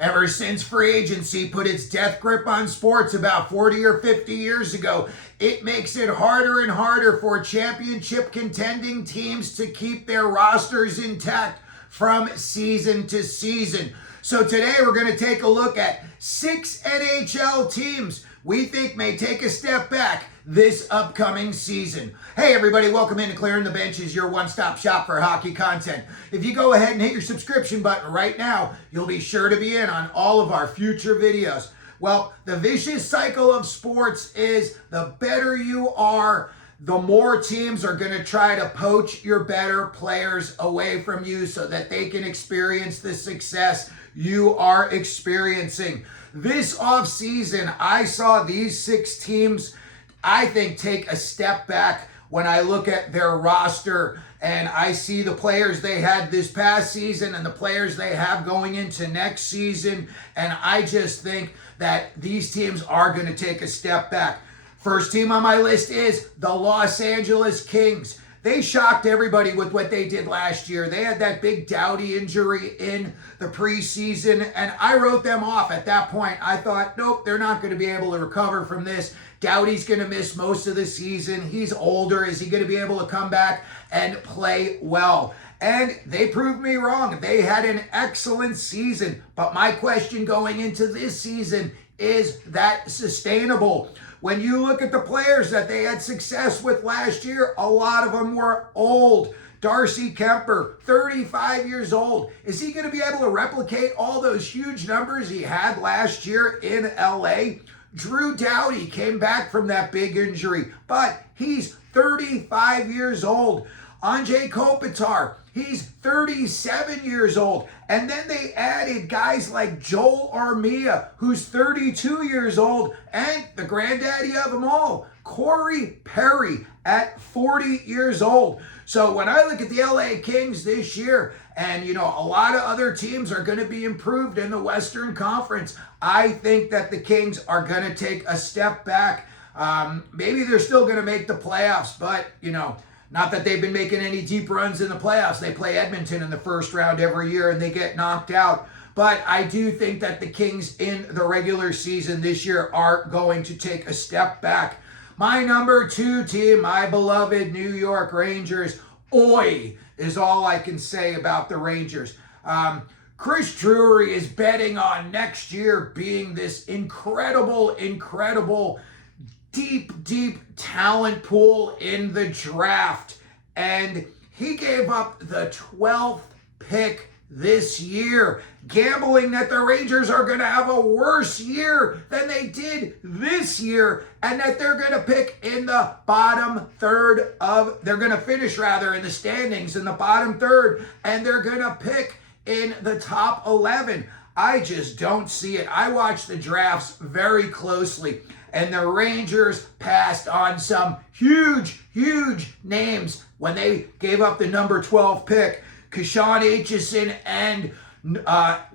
Ever since free agency put its death grip on sports about 40 or 50 years ago, it makes it harder and harder for championship contending teams to keep their rosters intact from season to season. So today we're going to take a look at 6 NHL teams we think may take a step back this upcoming season. Hey everybody, welcome into Clearing the Benches, your one-stop shop for hockey content. If you go ahead and hit your subscription button right now, you'll be sure to be in on all of our future videos. Well, the vicious cycle of sports is the better you are, the more teams are going to try to poach your better players away from you so that they can experience the success you are experiencing. This offseason, I saw these 6 teams, I think, take a step back when I look at their roster and I see the players they had this past season and the players they have going into next season, and I just think that these teams are going to take a step back. First team on my list is the Los Angeles Kings. They shocked everybody with what they did last year. They had that big Doughty injury in the preseason, and I wrote them off at that point. I thought, nope, they're not going to be able to recover from this. Doughty's going to miss most of the season. He's older. Is he going to be able to come back and play well? And they proved me wrong. They had an excellent season. But my question going into this season, is that sustainable? When you look at the players that they had success with last year, a lot of them were old. Darcy Kemper, 35 years old. Is he going to be able to replicate all those huge numbers he had last year in LA? Drew Doughty came back from that big injury, but he's 35 years old. Anze Kopitar, he's 37 years old. And then they added guys like Joel Armia, who's 32 years old, and the granddaddy of them all, Corey Perry, at 40 years old. So when I look at the LA Kings this year, and a lot of other teams are going to be improved in the Western Conference, I think that the Kings are going to take a step back. Maybe they're still going to make the playoffs, but not that they've been making any deep runs in the playoffs. They play Edmonton in the first round every year and they get knocked out. But I do think that the Kings in the regular season this year are going to take a step back. My number 2 team, my beloved New York Rangers, oi, is all I can say about the Rangers. Chris Drury is betting on next year being this incredible deep talent pool in the draft, and he gave up the 12th pick this year, gambling that the Rangers are going to have a worse year than they did this year, and that they're going to pick in the bottom third they're going to finish rather in the standings in the bottom third, and they're going to pick in the top 11. I just don't see it. I watch the drafts very closely, and the Rangers passed on some huge names when they gave up the number 12 pick. Kashawn Aitchison and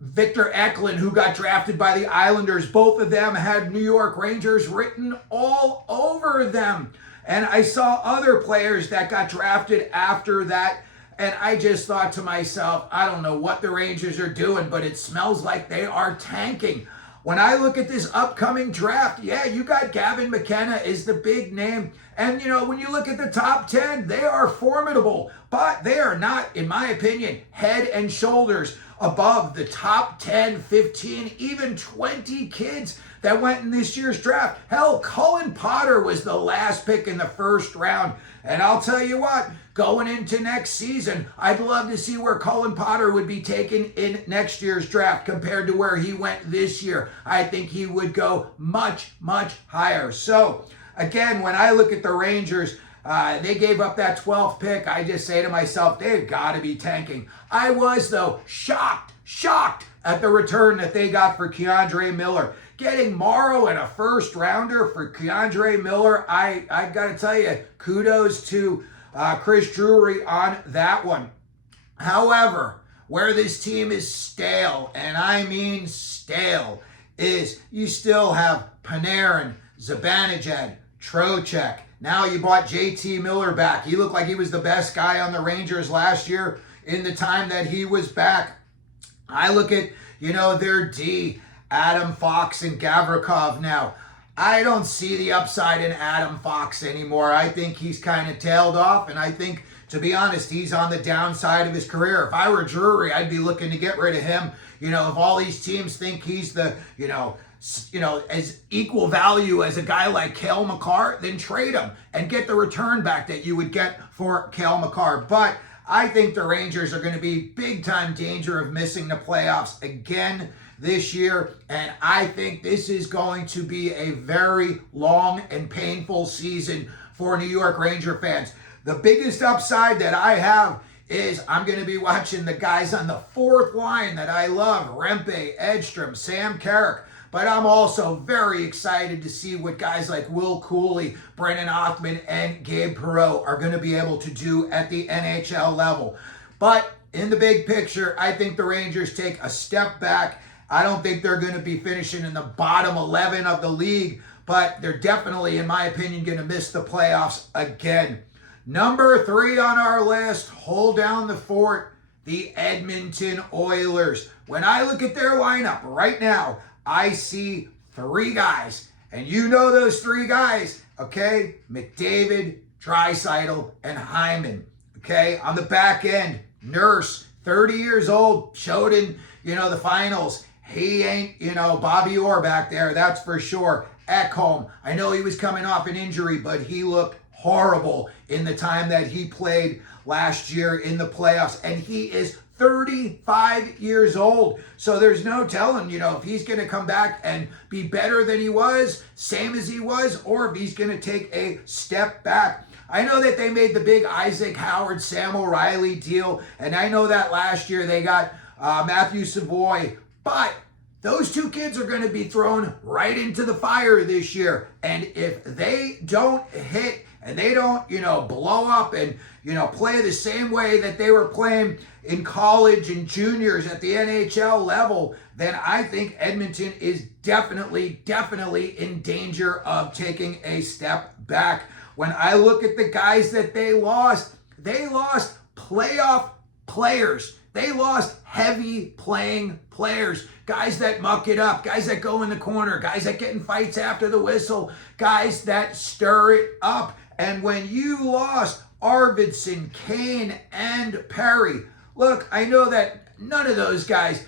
Victor Eklund, who got drafted by the Islanders. Both of them had New York Rangers written all over them. And I saw other players that got drafted after that, and I just thought to myself, I don't know what the Rangers are doing, but it smells like they are tanking. When I look at this upcoming draft, yeah, you got Gavin McKenna is the big name. And, when you look at the top 10, they are formidable. But they are not, in my opinion, head and shoulders above the top 10, 15, even 20 kids that went in this year's draft. Hell, Cullen Potter was the last pick in the first round. And I'll tell you what, going into next season, I'd love to see where Cullen Potter would be taken in next year's draft compared to where he went this year. I think he would go much higher. So, again, when I look at the Rangers, they gave up that 12th pick. I just say to myself, they've got to be tanking. I was, though, shocked at the return that they got for Keandre Miller. Getting Morrow and a first rounder for Keandre Miller, I got to tell you, kudos to Chris Drury on that one. However, where this team is stale, and I mean stale, is you still have Panarin, Zibanejad, Trocheck. Now you bought JT Miller back. He looked like he was the best guy on the Rangers last year in the time that he was back. I look at their D, Adam Fox and Gavrikov. Now, I don't see the upside in Adam Fox anymore. I think he's kind of tailed off, and I think, to be honest, he's on the downside of his career. If I were Drury, I'd be looking to get rid of him. If all these teams think he's the, as equal value as a guy like Cale Makar, then trade him and get the return back that you would get for Cale Makar. But I think the Rangers are going to be big-time danger of missing the playoffs again this year, and I think this is going to be a very long and painful season for New York Ranger fans. The biggest upside that I have is I'm going to be watching the guys on the fourth line that I love, Rempe, Edstrom, Sam Carrick. But I'm also very excited to see what guys like Will Cooley, Brennan Othman, and Gabe Perreault are going to be able to do at the NHL level. But in the big picture, I think the Rangers take a step back. I don't think they're going to be finishing in the bottom 11 of the league, but they're definitely, in my opinion, going to miss the playoffs again. Number 3 on our list, hold down the fort, the Edmonton Oilers. When I look at their lineup right now, I see 3 guys, and you know those 3 guys, okay? McDavid, Draisaitl, and Hyman, okay? On the back end, Nurse, 30 years old, showed in, the finals. He ain't, Bobby Orr back there, that's for sure. Ekholm, I know he was coming off an injury, but he looked horrible in the time that he played last year in the playoffs, and he is 35 years old. So there's no telling, if he's going to come back and be better than he was, same as he was, or if he's going to take a step back. I know that they made the big Isaac Howard, Sam O'Reilly deal, and I know that last year they got Matthew Savoy, but those 2 kids are going to be thrown right into the fire this year. And if they don't hit and they don't, blow up and, play the same way that they were playing in college and juniors at the NHL level, then I think Edmonton is definitely in danger of taking a step back. When I look at the guys that they lost playoff players. They lost heavy playing players, guys that muck it up, guys that go in the corner, guys that get in fights after the whistle, guys that stir it up. And when you lost Arvidsson, Kane, and Perry, look, I know that none of those guys,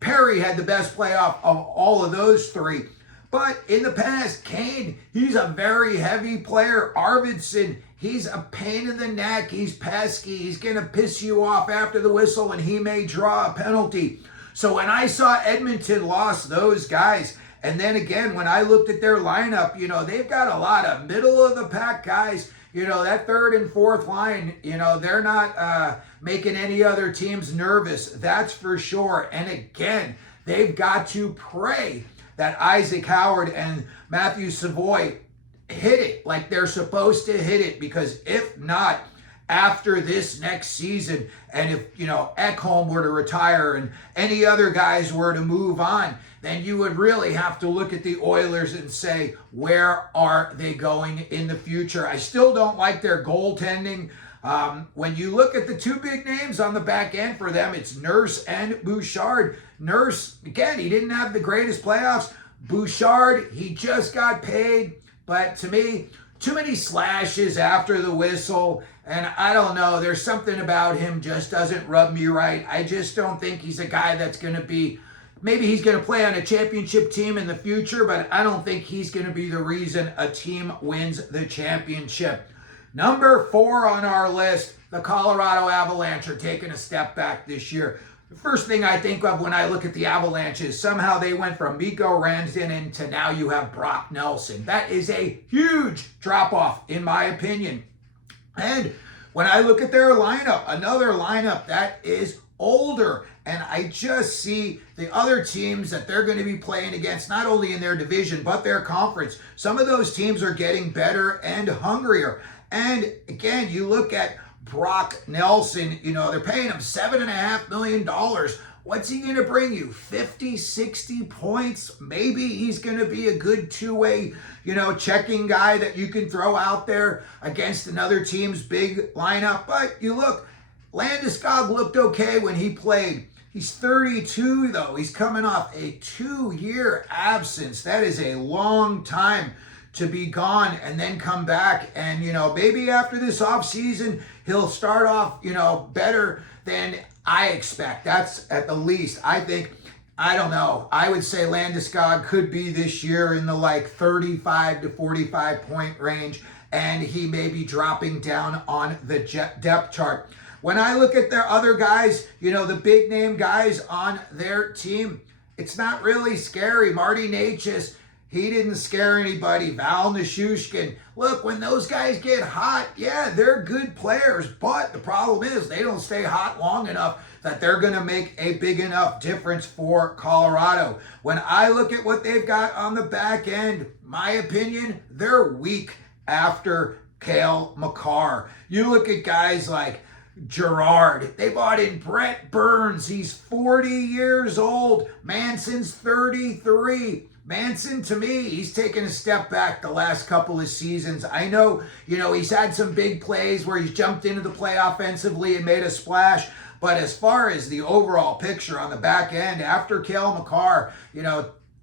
Perry had the best playoff of all of those 3. But in the past, Kane, he's a very heavy player. Arvidsson, he's a pain in the neck. He's pesky. He's going to piss you off after the whistle, and he may draw a penalty. So when I saw Edmonton lost those guys, and then again, when I looked at their lineup, they've got a lot of middle-of-the-pack guys. That 3rd and 4th line, they're not making any other teams nervous. That's for sure. And again, they've got to pray that Isaac Howard and Matthew Savoy hit it like they're supposed to hit it, because if not, after this next season, and if, Ekholm were to retire and any other guys were to move on, then you would really have to look at the Oilers and say, where are they going in the future? I still don't like their goaltending. When you look at the 2 big names on the back end for them, it's Nurse and Bouchard. Nurse, again, he didn't have the greatest playoffs. Bouchard, he just got paid. But to me, too many slashes after the whistle. And I don't know, there's something about him just doesn't rub me right. I just don't think he's a guy that's going to be, maybe he's going to play on a championship team in the future, but I don't think he's going to be the reason a team wins the championship. Number 4 on our list, the Colorado Avalanche are taking a step back this year. The first thing I think of when I look at the Avalanche is somehow they went from Mikko Rantanen to now you have Brock Nelson. That is a huge drop-off, in my opinion. And when I look at their lineup, another lineup that is older, and I just see the other teams that they're going to be playing against, not only in their division, but their conference. Some of those teams are getting better and hungrier. And again, you look at Brock Nelson, they're paying him $7.5 million. What's he going to bring you? 50, 60 points? Maybe he's going to be a good 2-way, checking guy that you can throw out there against another team's big lineup. But you look, Landeskog looked okay when he played. He's 32, though. He's coming off a 2-year absence. That is a long time to be gone and then come back. And, maybe after this offseason, he'll start off, better than I expect. That's at the least. I don't know. I would say Landeskog could be this year in the 35 to 45 point range, and he may be dropping down on the depth chart. When I look at their other guys, the big name guys on their team, it's not really scary. Marty Necas, he didn't scare anybody. Val Nichushkin. Look, when those guys get hot, yeah, they're good players, but the problem is they don't stay hot long enough that they're going to make a big enough difference for Colorado. When I look at what they've got on the back end, my opinion, they're weak after Cale Makar. You look at guys like Gerard. They bought in Brett Burns. He's 40 years old. Manson's 33. Manson, to me, he's taken a step back the last couple of seasons. I know, he's had some big plays where he's jumped into the play offensively and made a splash. But as far as the overall picture on the back end, after Cale Makar,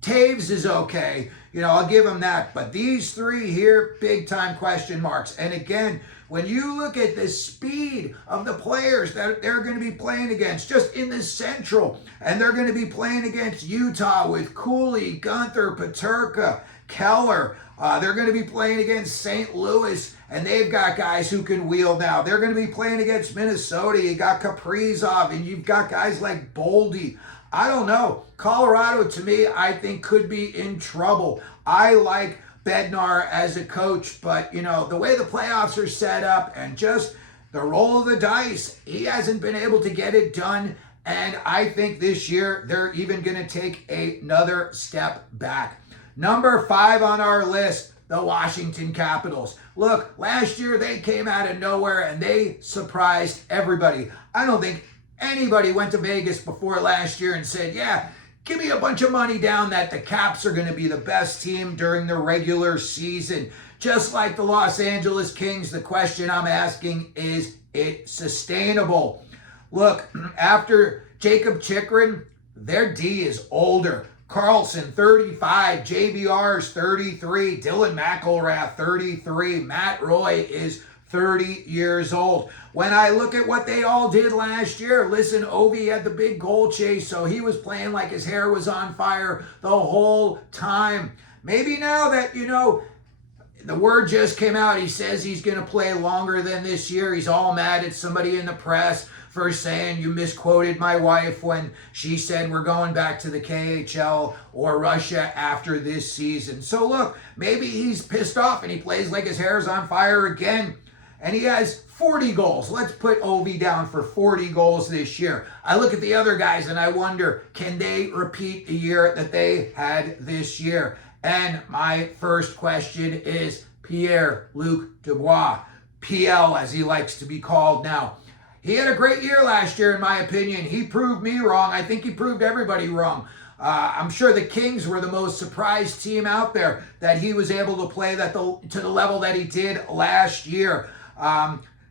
Taves is okay. I'll give him that. But these three here, big time question marks. And again, when you look at the speed of the players that they're going to be playing against, just in the Central, and they're going to be playing against Utah with Cooley, Gunther, Peterka, Keller. They're going to be playing against St. Louis, and they've got guys who can wheel now. They're going to be playing against Minnesota. You got Kaprizov, and you've got guys like Boldy. I don't know. Colorado, to me, I think could be in trouble. I like Bednar as a coach, but, the way the playoffs are set up and just the roll of the dice, he hasn't been able to get it done. And I think this year they're even going to take another step back. Number 5 on our list, the Washington Capitals. Look, last year they came out of nowhere and they surprised everybody. I don't think anybody went to Vegas before last year and said, yeah, give me a bunch of money down that the Caps are going to be the best team during the regular season. Just like the Los Angeles Kings, the question I'm asking, is it sustainable? Look, after Jacob Chikrin, their D is older. Carlson, 35. JVR's 33. Dylan McElrath, 33. Matt Roy is 30 years old. When I look at what they all did last year, listen, Ovi had the big goal chase, so he was playing like his hair was on fire the whole time. Maybe now that, the word just came out, he says he's going to play longer than this year. He's all mad at somebody in the press for saying you misquoted my wife when she said we're going back to the KHL or Russia after this season. So look, maybe he's pissed off and he plays like his hair's on fire again. And he has 40 goals. Let's put Ovi down for 40 goals this year. I look at the other guys and I wonder, can they repeat the year that they had this year? And my first question is Pierre-Luc Dubois, PL as he likes to be called now. He had a great year last year, in my opinion. He proved me wrong. I think he proved everybody wrong. I'm sure the Kings were the most surprised team out there that he was able to play to the level that he did last year.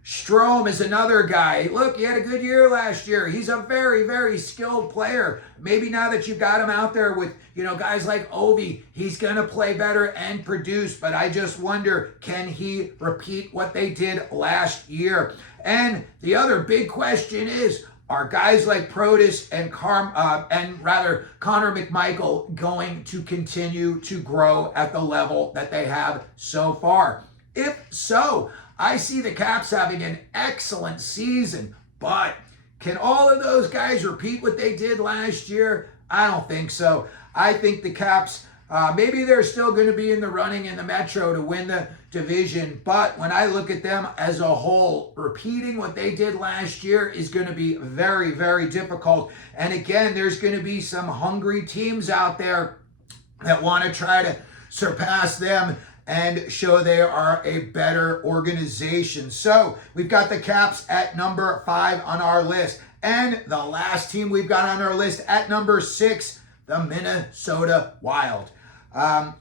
Strome is another guy. Look, he had a good year last year. He's a very, very skilled player. Maybe now that you've got him out there with, guys like Ovi, he's going to play better and produce. But I just wonder, can he repeat what they did last year? And the other big question is, are guys like Protas and Connor McMichael going to continue to grow at the level that they have so far? If so, I see the Caps having an excellent season, but can all of those guys repeat what they did last year? I don't think so. I think the Caps, maybe they're still going to be in the running in the Metro to win the division, but when I look at them as a whole, repeating what they did last year is going to be very, very difficult. And again, there's going to be some hungry teams out there that want to try to surpass them and show they are a better organization. So we've got the Caps at number 5 on our list. And the last team we've got on our list at number 6, the Minnesota Wild.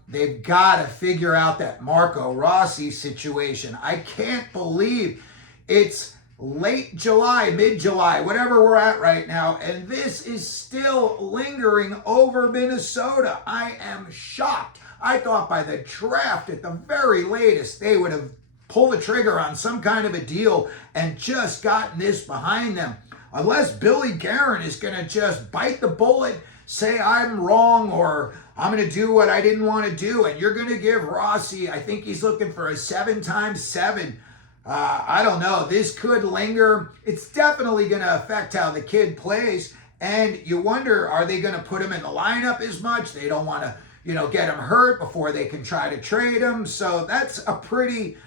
They've got to figure out that Marco Rossi situation. I can't believe it's late July, mid-July, whatever we're at right now, and this is still lingering over Minnesota. I am shocked. I thought by the draft at the very latest they would have pulled the trigger on some kind of a deal and just gotten this behind them. Unless Billy Guerin is going to just bite the bullet, say I'm wrong, or I'm going to do what I didn't want to do, and you're going to give Rossi, I think he's looking for a 7x7. I don't know. This could linger. It's definitely going to affect how the kid plays. And you wonder, are they going to put him in the lineup as much? They don't want to, get him hurt before they can try to trade him. So that's a pretty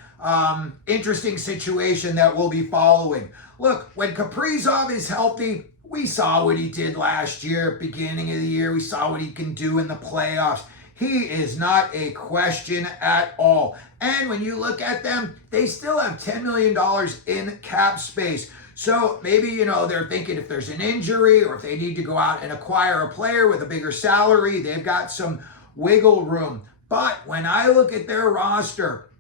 interesting situation that we'll be following. Look, when Kaprizov is healthy, we saw what he did last year, beginning of the year. We saw what he can do in the playoffs. He is not a question at all. And when you look at them, they still have $10 million in cap space. So maybe, they're thinking if there's an injury or if they need to go out and acquire a player with a bigger salary, they've got some wiggle room. But when I look at their roster,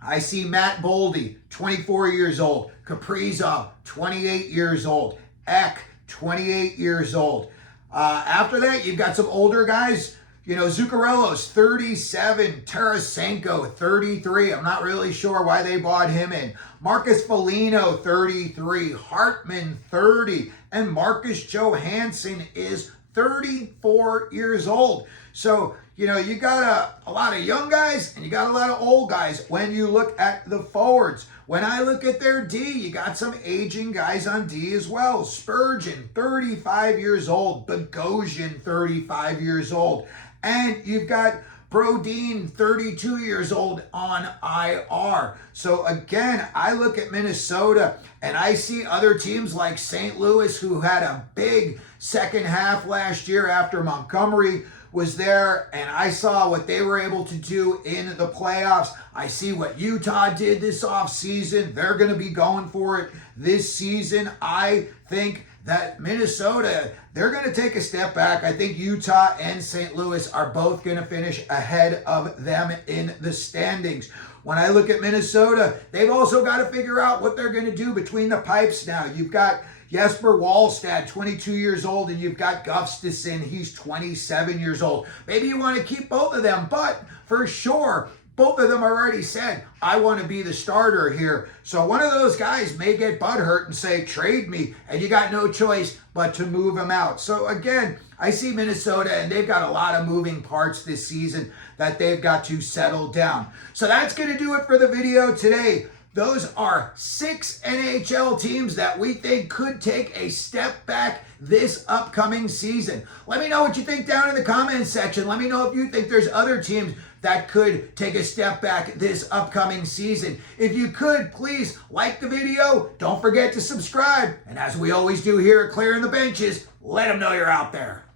I see Matt Boldy, 24 years old. Kaprizov, 28 years old. Ek, 28 years old. After that, you've got some older guys. Zuccarello's 37, Tarasenko 33. I'm not really sure why they bought him in. Marcus Foligno 33, Hartman 30, and Marcus Johansson is 34 years old. So, you got a lot of young guys and you got a lot of old guys when you look at the forwards. When I look at their D, you got some aging guys on D as well. Spurgeon, 35 years old. Bogosian, 35 years old. And you've got Brodin, 32 years old, on IR. So again, I look at Minnesota and I see other teams like St. Louis, who had a big second half last year after Montgomery was there, and I saw what they were able to do in the playoffs. I see what Utah did this offseason. They're going to be going for it this season. I think that Minnesota, they're going to take a step back. I think Utah and St. Louis are both going to finish ahead of them in the standings. When I look at Minnesota, they've also got to figure out what they're going to do between the pipes now. You've got Jesper Wallstad, 22 years old, and you've got Gustafsson, he's 27 years old. Maybe you want to keep both of them, but for sure, both of them already said, I want to be the starter here. So one of those guys may get butthurt and say, trade me, and you got no choice but to move him out. So again, I see Minnesota, and they've got a lot of moving parts this season that they've got to settle down. So that's going to do it for the video today. Those are 6 NHL teams that we think could take a step back this upcoming season. Let me know what you think down in the comments section. Let me know if you think there's other teams that could take a step back this upcoming season. If you could, please like the video. Don't forget to subscribe. And as we always do here at Clearing the Benches, let them know you're out there.